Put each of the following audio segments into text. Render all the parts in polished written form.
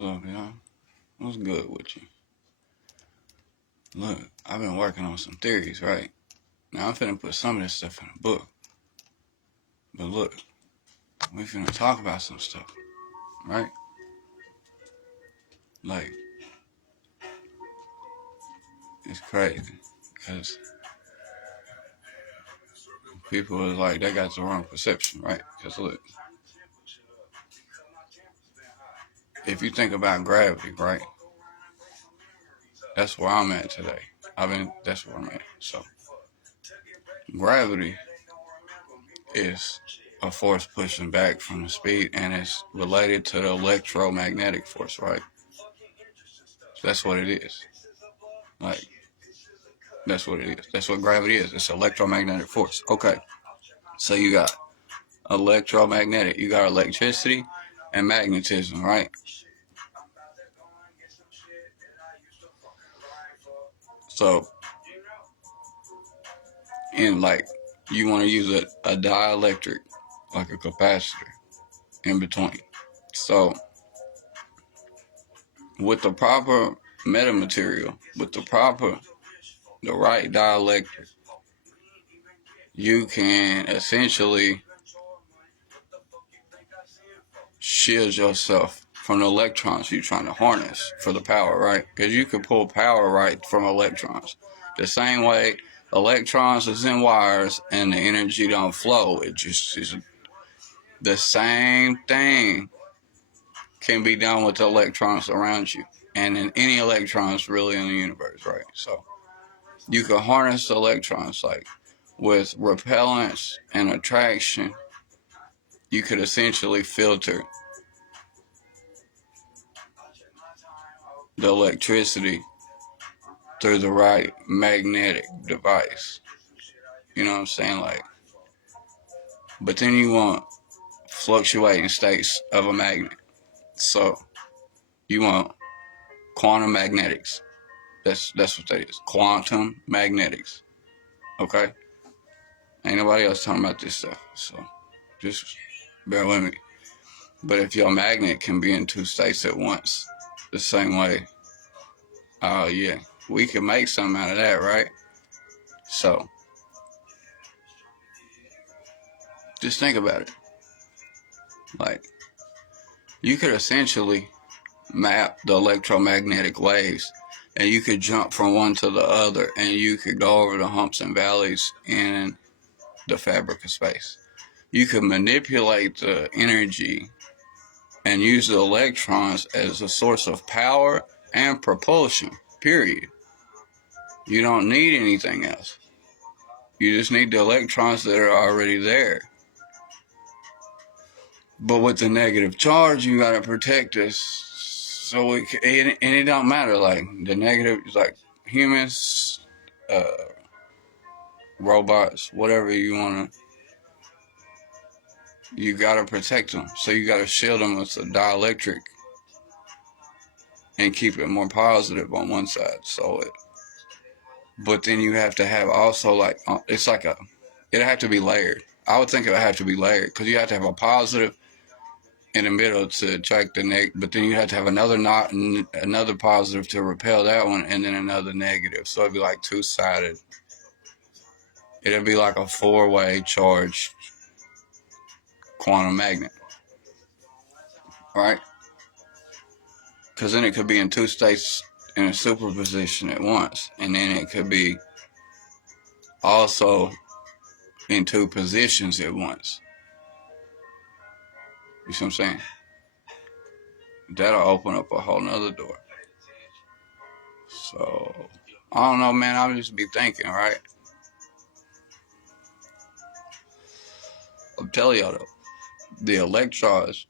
Look, y'all, what's good with you? Look, I've been working on some theories, right? Now I'm finna put some of this stuff in a book. But look, we finna talk about some stuff, right? Like, it's crazy. Because people is like, they got the wrong perception, right? Because look, if you think about gravity, right? That's where I'm at today. That's where I'm at. So, gravity is a force pushing back from the speed, and it's related to the electromagnetic force, right? That's what it is. Like, that's what it is. That's what gravity is. It's electromagnetic force. Okay. So you got electromagnetic, you got electricity and magnetism, right? So, in like, you want to use a dielectric, like a capacitor, in between. So, with the proper metamaterial, with the right dielectric, you can essentially shield yourself from the electrons you're trying to harness for the power, right? Because you can pull power right from electrons. The same way electrons is in wires and the energy don't flow. It just is the same thing can be done with the electrons around you and in any electrons really in the universe, right? So you can harness the electrons like with repellence and attraction. You could essentially filter the electricity through the right magnetic device. You know what I'm saying? Like, but then you want fluctuating states of a magnet. So you want quantum magnetics. That's what that is. Quantum magnetics. Okay? Ain't nobody else talking about this stuff. So just bear with me. But if your magnet can be in two states at once, the same way, yeah, we can make something out of that, right? So just think about it. Like, you could essentially map the electromagnetic waves and you could jump from one to the other and you could go over the humps and valleys in the fabric of space. You could manipulate the energy and use the electrons as a source of power and propulsion, period. You don't need anything else. You just need the electrons that are already there. But with the negative charge, you gotta protect us. So it don't matter. Like the negative, like humans, uh, robots, whatever you wanna, you gotta protect them. So you gotta shield them with a dielectric and keep it more positive on one side. But then you have to have also like it's like it'd have to be layered. I would think it would have to be layered because you have to have a positive in the middle to attract the negative, but then you have to have another positive to repel that one, and then another negative. So it'd be like two-sided. It'd be like a four-way charged quantum magnet, right? Because then it could be in two states in a superposition at once, and then it could be also in two positions at once. You see what I'm saying? That'll open up a whole nother door. So, I don't know, man. I'll just be thinking, right? I'm telling y'all, though, the electrons,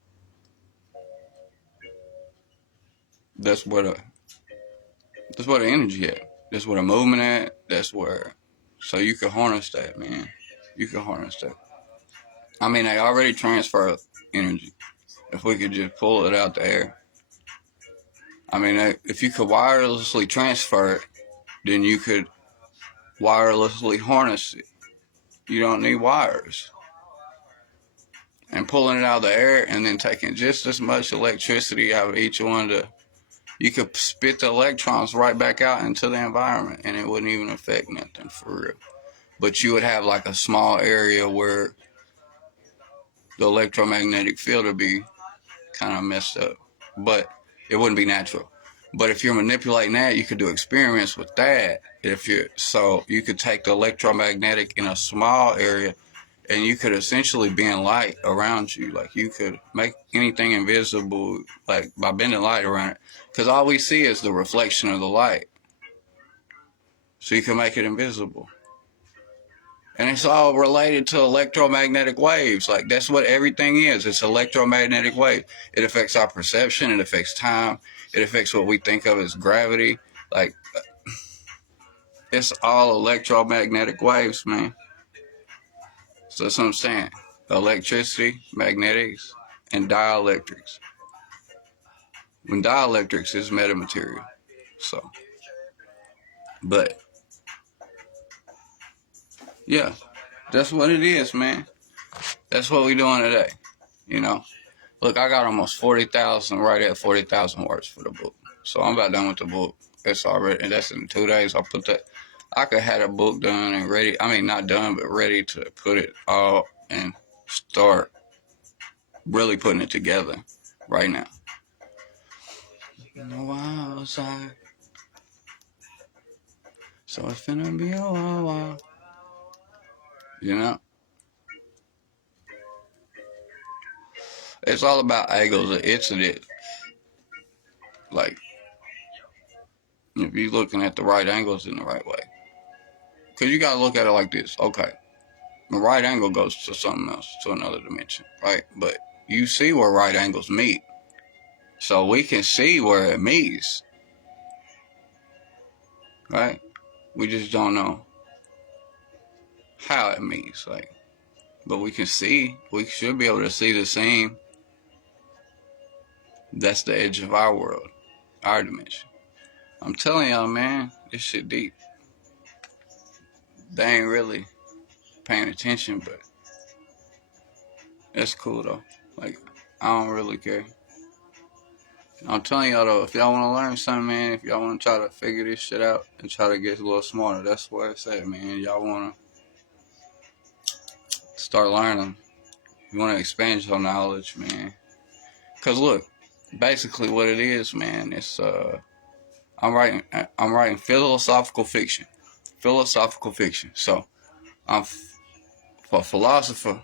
that's where the energy at. That's where the movement at. That's where, so you can harness that, man. You can harness that. I mean, they already transfer energy. If we could just pull it out the air. I mean, if you could wirelessly transfer it, then you could wirelessly harness it. You don't need wires. and pulling it out of the air and then taking just as much electricity out of each one you could spit the electrons right back out into the environment and it wouldn't even affect nothing for real. But you would have like a small area where the electromagnetic field would be kind of messed up, but it wouldn't be natural. But if you're manipulating that, you could do experiments with that. So you could take the electromagnetic in a small area and you could essentially bend light around you. Like you could make anything invisible, like by bending light around it. Because all we see is the reflection of the light. So you can make it invisible. And it's all related to electromagnetic waves. Like that's what everything is. It's electromagnetic wave. It affects our perception. It affects time. It affects what we think of as gravity. Like it's all electromagnetic waves, man. So that's what I'm saying. Electricity, magnetics, and dielectrics. When dielectrics is metamaterial. So, but yeah, that's what it is, man. That's what we doing today. You know, look, I got almost 40,000, right at 40,000 words for the book. So I'm about done with the book. It's already, and that's in 2 days. I could have a book done and ready. I mean, not done, but ready to put it all and start really putting it together right now. Outside. So it's finna be a while. You know? It's all about angles of incident. Like, if you're looking at the right angles in the right way. Because you got to look at it like this. Okay, the right angle goes to something else, to another dimension, right? But you see where right angles meet. So we can see where it meets, right? We just don't know how it meets. Like, but we can see, we should be able to see the same. That's the edge of our world, our dimension. I'm telling y'all, man, this shit deep. They ain't really paying attention, but it's cool though. Like, I don't really care. I'm telling y'all though, if y'all want to learn something, man, if y'all want to try to figure this shit out and try to get a little smarter, that's where it's at, man. Y'all want to start learning. You want to expand your knowledge, man. Cause look, basically what it is, man, it's I'm writing philosophical fiction. Philosophical fiction. So I'm for a philosopher.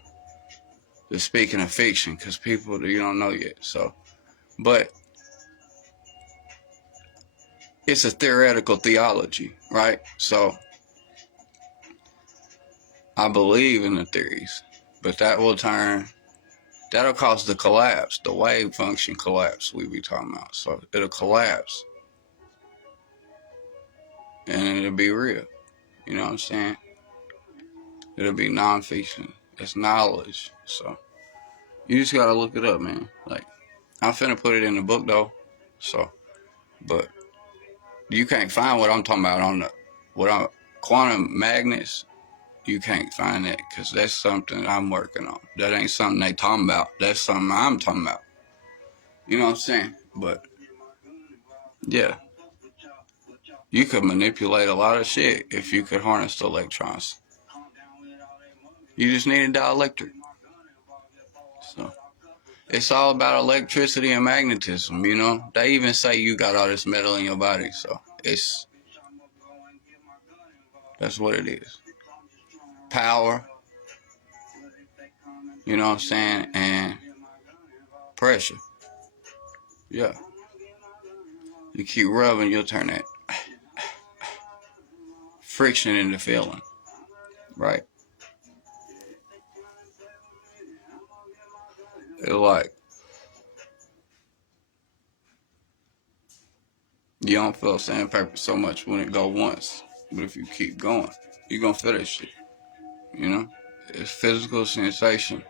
Just speaking of fiction, cause people you don't know yet. So, but it's a theoretical theology, right? So I believe in the theories, but that'll cause the collapse, the wave function collapse we be talking about. So it'll collapse and it'll be real. You know what I'm saying? It'll be non-fiction. It's knowledge. So you just gotta look it up, man. Like, I'm finna put it in the book though. So, but you can't find what I'm talking about on quantum magnets. You can't find that because that's something I'm working on. That ain't something they talking about. That's something I'm talking about. You know what I'm saying? But yeah, you could manipulate a lot of shit if you could harness the electrons. You just need a dielectric. So it's all about electricity and magnetism, you know? They even say you got all this metal in your body, so that's what it is. Power, you know what I'm saying, and pressure. Yeah. You keep rubbing, you'll turn that friction into feeling, right? It's like, you don't feel sandpaper so much when it go once, but if you keep going, you're gonna feel that shit, you know? It's physical sensation.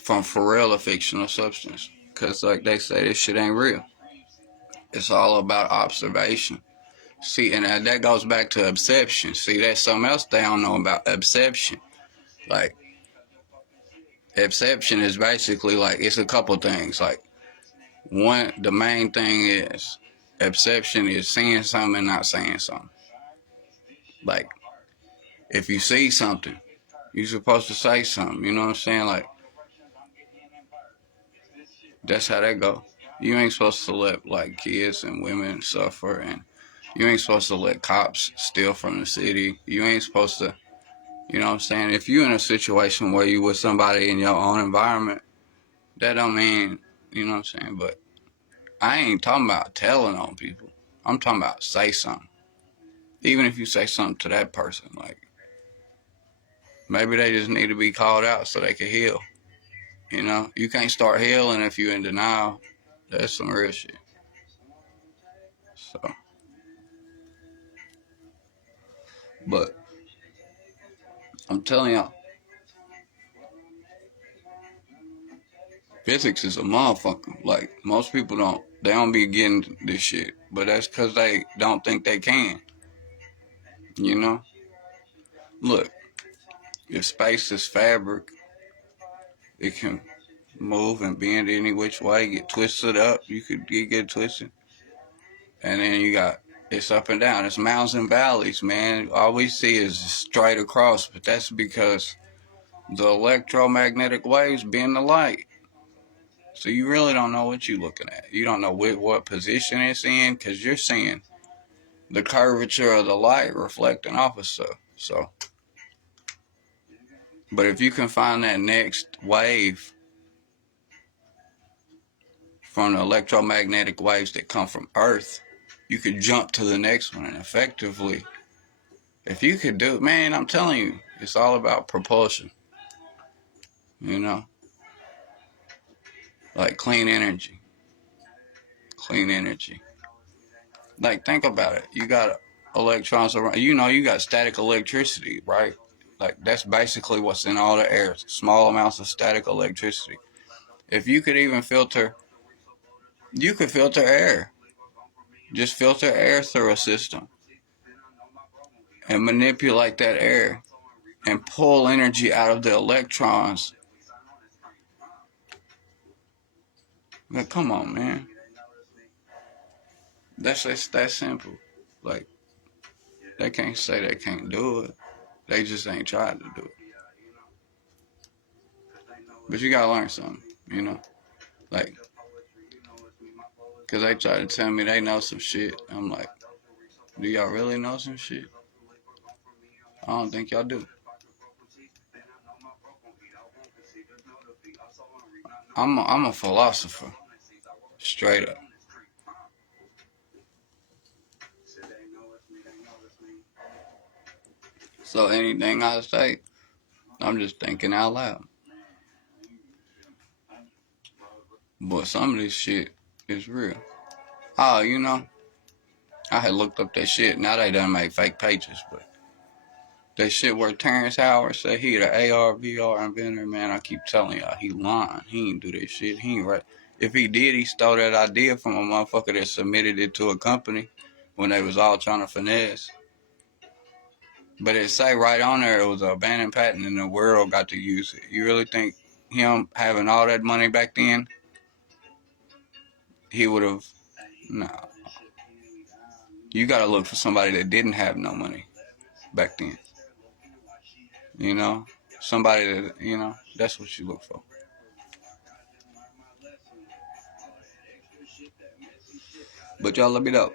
From for real a fictional substance. Because like they say, this shit ain't real. It's all about observation. See, and that goes back to obsession. See, that's something else they don't know about obsession. Like, obsession is basically like, it's a couple things. Like, one, the main thing is, obsession is seeing something and not saying something. Like, if you see something, you're supposed to say something. You know what I'm saying? Like, that's how that go. You ain't supposed to let, like, kids and women suffer, and you ain't supposed to let cops steal from the city. You ain't supposed to, you know what I'm saying? If you're in a situation where you with somebody in your own environment, that don't mean, you know what I'm saying? But I ain't talking about telling on people. I'm talking about say something. Even if you say something to that person, like, maybe they just need to be called out so they can heal. You know, you can't start healing if you're in denial. That's some real shit. So, but I'm telling y'all, physics is a motherfucker. Like, most people they don't be getting this shit. But that's because they don't think they can. You know? Look, if space is fabric, it can move and bend any which way, get twisted up. You could get twisted. And then it's up and down. It's mountains and valleys, man. All we see is straight across, but that's because the electromagnetic waves bend the light. So you really don't know what you're looking at. You don't know what position it's in, because you're seeing the curvature of the light reflecting off of stuff. So, but if you can find that next wave from the electromagnetic waves that come from Earth, you could jump to the next one, and effectively, if you could do it, man, I'm telling you, it's all about propulsion. You know, like clean energy. Clean energy. Like, think about it. You got electrons around. You know, you got static electricity, right? Like, that's basically what's in all the air. Small amounts of static electricity. If you could even you could filter air. Just filter air through a system and manipulate that air and pull energy out of the electrons. Like, come on, man. That's that simple. Like, they can't say they can't do it. They just ain't tried to do it. But you gotta learn something, you know? Like, because they try to tell me they know some shit. I'm like, do y'all really know some shit? I don't think y'all do. I'm a philosopher, straight up. So anything I say, I'm just thinking out loud. But some of this shit is real. Oh, you know, I had looked up that shit. Now they done made fake pages, but that shit where Terrence Howard said he the AR VR inventor, man, I keep telling y'all, he lying. He ain't do that shit. He ain't right. If he did, he stole that idea from a motherfucker that submitted it to a company when they was all trying to finesse. But it say right on there it was an abandoned patent and the world got to use it. You really think him having all that money back then, he would have? No. You got to look for somebody that didn't have no money back then. You know? Somebody that, you know, that's what you look for. But y'all let me know.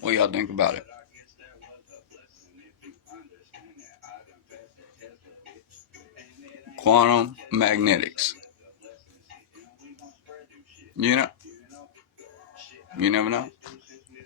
What y'all think about it? Quantum magnetics. You know? You never know.